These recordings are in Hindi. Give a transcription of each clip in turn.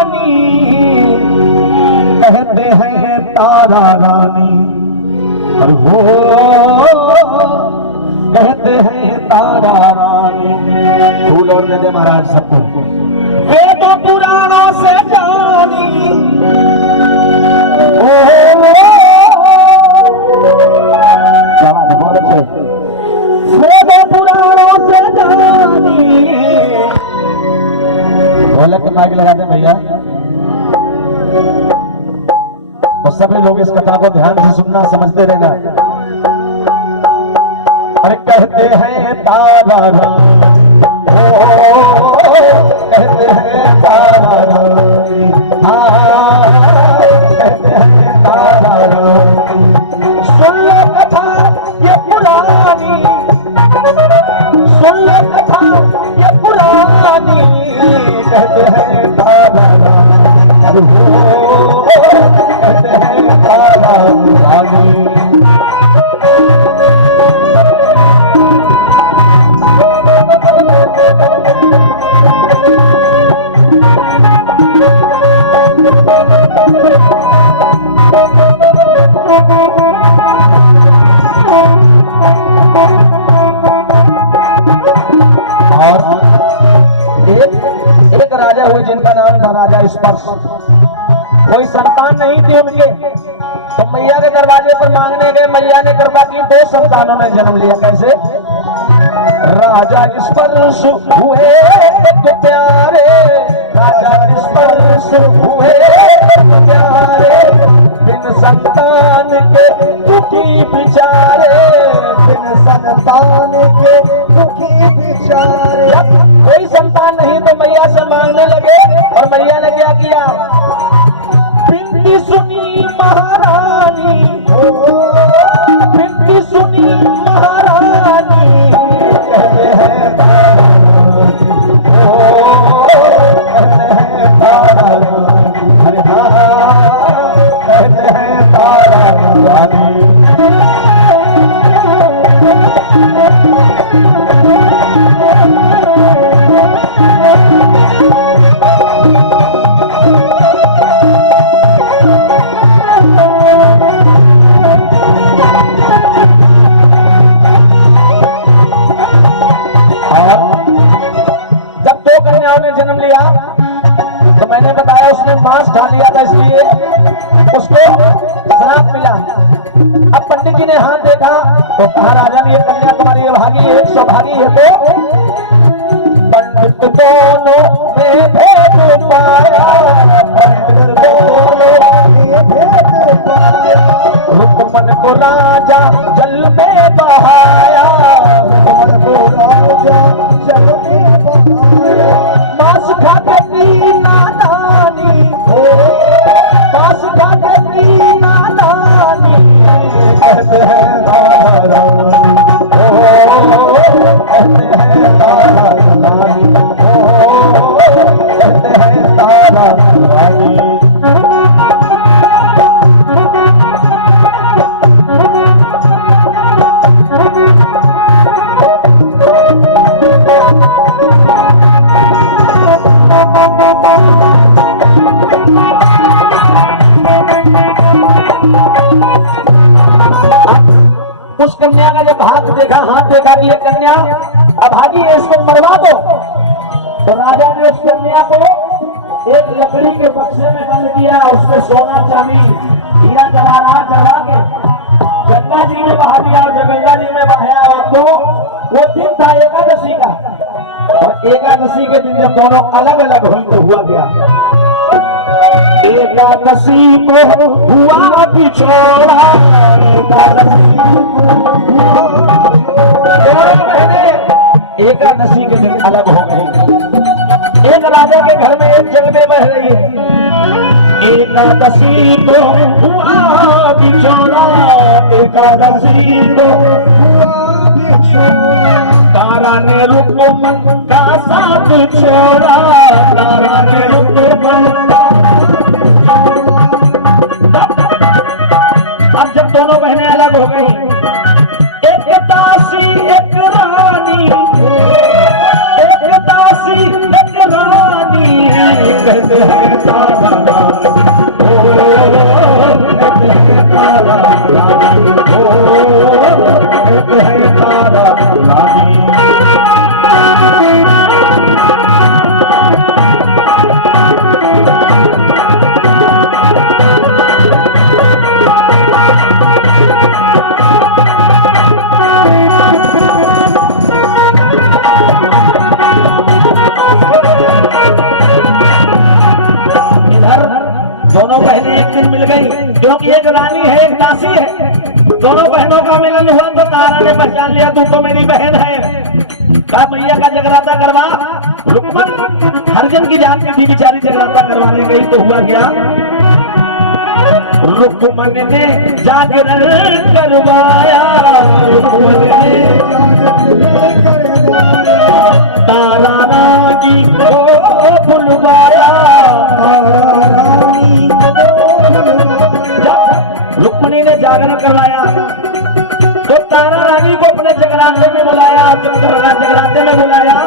रानी कहते हैं तारा रानी, और वो कहते हैं तारा रानी। फूल और दे दे महाराज सबको। वेदों पुराणों से जानी, क्या बात है, बहुत अच्छे। वेदों पुराणों से जानी, ढोलक के माइक लगा दे भैया, तो सभी लोग इस कथा को ध्यान से सुनना, समझते रहना। अरे कहते हैं तारा रानी, कहते हैं तारा रानी, हाँ कहते हैं तारा रानी। सुन लो कथा ये पुरानी, सुन लो कथा ये पुरानी, कहते हैं तारा रानी, अरे वो कहते हैं तारा रानी। और एक राजा हुए जिनका नाम था राजा स्पर्श। कोई संतान नहीं थी उनके, तो मैया के दरवाजे पर मांगने गए, मैया ने कृपा की, 2 संतानों ने जन्म लिया। कैसे? राजा स्पर्श हुए तो प्यारे, राजा स्पर्श हुए तो प्यारे, बिन संतान के दुखी बिचारे, बिन संतान के दुखी बिचारे। कोई संतान नहीं तो मैया से मांगने लगे, और मैया ने क्या किया? बिनती सुनी महारानी, बिनती सुनी महारानी, कहते हैं तारा रानी, कहते हैं तारा रानी, अरे हाँ कहते हैं तारा रानी। ने जन्म लिया तो मैंने बताया उसने मांस खा लिया था, इसलिए उसको श्राप मिला। अब पंडित जी ने हाथ देखा तो कहा राजा ने ये कन्या तुम्हारी अभागी है, सौभागी है। तो पंडित दोनों में भेद पाया, पंडित दोनों में भेद पाया, रुकमन को राजा जल में बहाया, रुकमन को राजा जल में बहाया। मांस खाते की नादानी, मांस खाते की नादानी, कहते हैं तारा रानी, कहते हैं तारा रानी, कहते हैं तारा रानी। उस कन्या का जब हाथ देखा, हाथ देखा कि ये कन्या अभागी है, इसको मरवा दो, तो राजा ने उस कन्या को एक लकड़ी के बक्से में बंद किया, उसमें सोना चांदी हीरा जवाहरात चढ़ा के गंगा जी में बहा दिया। और जब गंगा जी में बहाया तो वो दिन था एकादशी का, और एकादशी के दिन जब दोनों अलग अलग हुई तो हुआ क्या? एकादशी को हुआ बिछोड़ा, एकादशी के दिन अलग हो गई। एक राजा के घर में एक जगह बह रही है, एकादशी को हुआ बिछोड़ा, एकादशी को हुआ बिछोड़ा, तारा ने रुकमन का साथ छोड़ा, तारा ने रुकमन का। अब जब दोनों बहनें अलग हो गई, एक दासी एक रानी, एक दासी एक रानी, कहते हैं तारा रानी, कहते हैं तारा रानी, कहते हैं तारा रानी। दोनों बहनें एक दिन मिल गई, क्योंकि एक रानी है एक दासी है। दोनों बहनों का मिलन हुआ तो तारा ने पहचान लिया तू तो मेरी बहन है। कहा मैया का जगराता करवा। रुक्मन हरजन की जानती थी बेचारी, जगराता करवाने गई तो हुआ क्या, रुक्मन ने जागरण करवाया, रुक्मन ने तारा रानी को बुलवाया। रुक्मणी ने जागरण करवाया तो तारा रानी को अपने जगराते में बुलाया। जब जगराते में बुलाया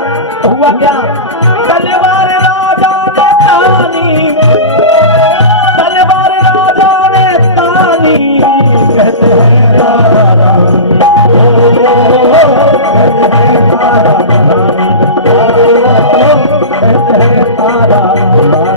तो हुआ क्या, तलवार राजा ने तानी, तलवार राजा ने तानी, कहते हैं तारा रानी, कहते हैं तारा रानी, कहते हैं तारा रानी।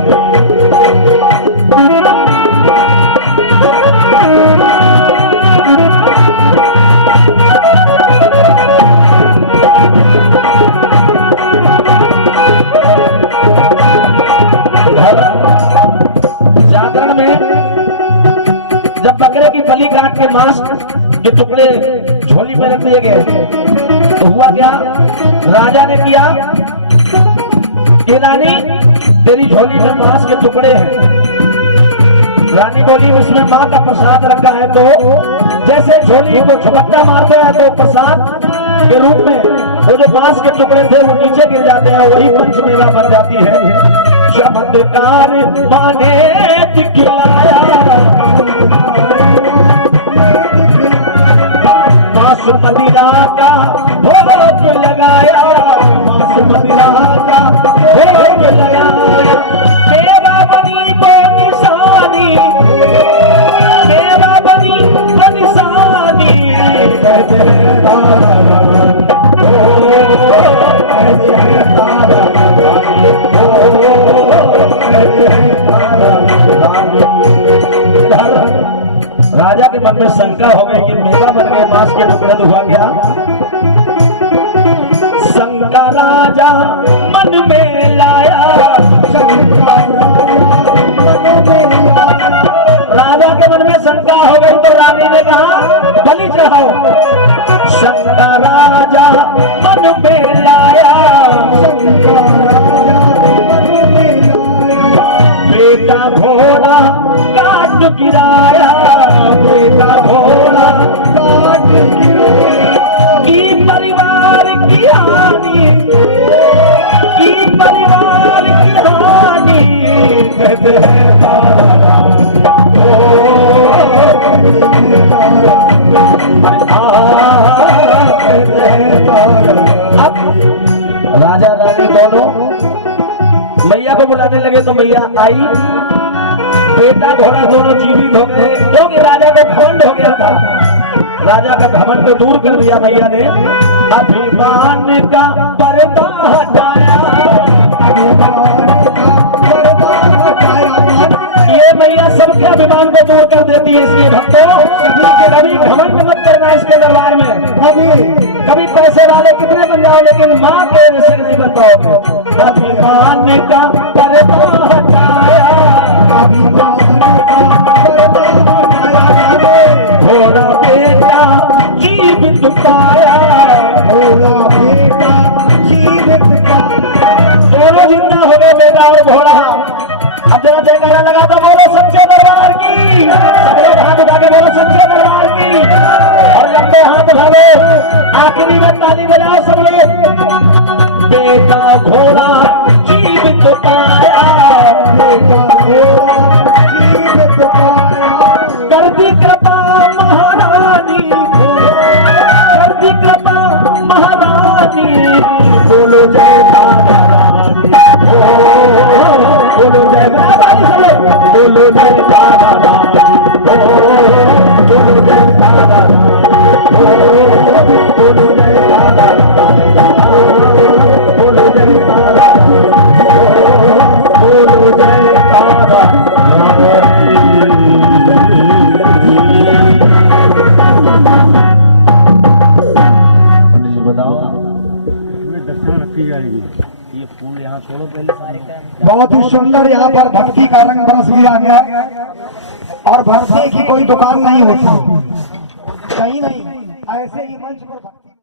जागरण में जब बकरे की बलि काट के मांस के टुकड़े झोली में रख दिए गए तो हुआ क्या, राजा ने किया कि रानी तेरी झोली में मांस के टुकड़े हैं। रानी बोली उसमें माँ का प्रसाद रखा है, तो जैसे झोली को झपट्टा मारता है तो प्रसाद के रूप में वो जो बांस के टुकड़े थे वो नीचे गिर जाते हैं, वही पंचमेवा बन जाती है। चमत्कार माने दिखलाया, मांस मदिरा का भोग लगाया, मांस मदिरा का भोग लगाया। मेवा बनी को निशानी, मेवा बनी को निशानी, कहते हैं तारा रानी, कहते हैं तारा रानी, कहते हैं तारा रानी। राजा के मन में शंका हो गई कि मेवा बन गए मांस के टुकड़े तो हुआ क्या, शंका राजा मन में लाया, राजा के मन में शंका हो गई तो रानी ने कहा बलि चढ़ाओ। शंका राजा मन में लाया, बेटा घोड़ा काट गिराया, बेटा घोड़ा काट गिराया। की परिवार की हानि, की परिवार की हानि, कहते हैं तारा रानी, कहते हैं तारा। अब राजा रानी दोनों मैया को बुलाने लगे तो मैया आई, बेटा घोड़ा दोनों जीवित हो गए, क्योंकि राजा को घमंड हो गया था। राजा का घमंड दूर कर दिया मैया ने, अभिमान का पर्दा हटाया, ये मैया सबके अभिमान को दूर कर देती है। इसलिए भक्तों कभी घमंड मत करना इसके दरबार में, कभी पैसे वाले कितने बन जाओ लेकिन माँ के से नहीं बन पाओगे। अभिमान का पर्दा हटाया, घोड़ा बेटा जीवित पाया, घोड़ा बेटा जीवित पाया, दोनों जिंदा हो गए बेटा और घोड़ा। अब जरा जयकारा लगा तो बोलो सच्चे दरबार की, सब लोग हाथ उठा के बोलो सच्चे दरबार की, और लंबे हाथ उठा लो, आखिरी में ताली बजाओ सब लोग। बेटा घोड़ा जीवित पाया, बेटा घोड़ा जीवित पाया, कर दी कृपा महारानी, कर दी कृपा महारानी, बोलो जय तारा रानी, बोलो बोलो जय तारा रानी, बोलो जय तारा रानी, बोलो जय तारा रानी, बोलो जय तारा रानी, बोलो जय तारा ये फूल यहाँ छोड़ो पहले सारे। बहुत ही सुंदर यहाँ पर भक्ति का रंग बरस गया है और भक्ति की कोई दुकान नहीं होती, कहीं नहीं, ऐसे ही मंच पर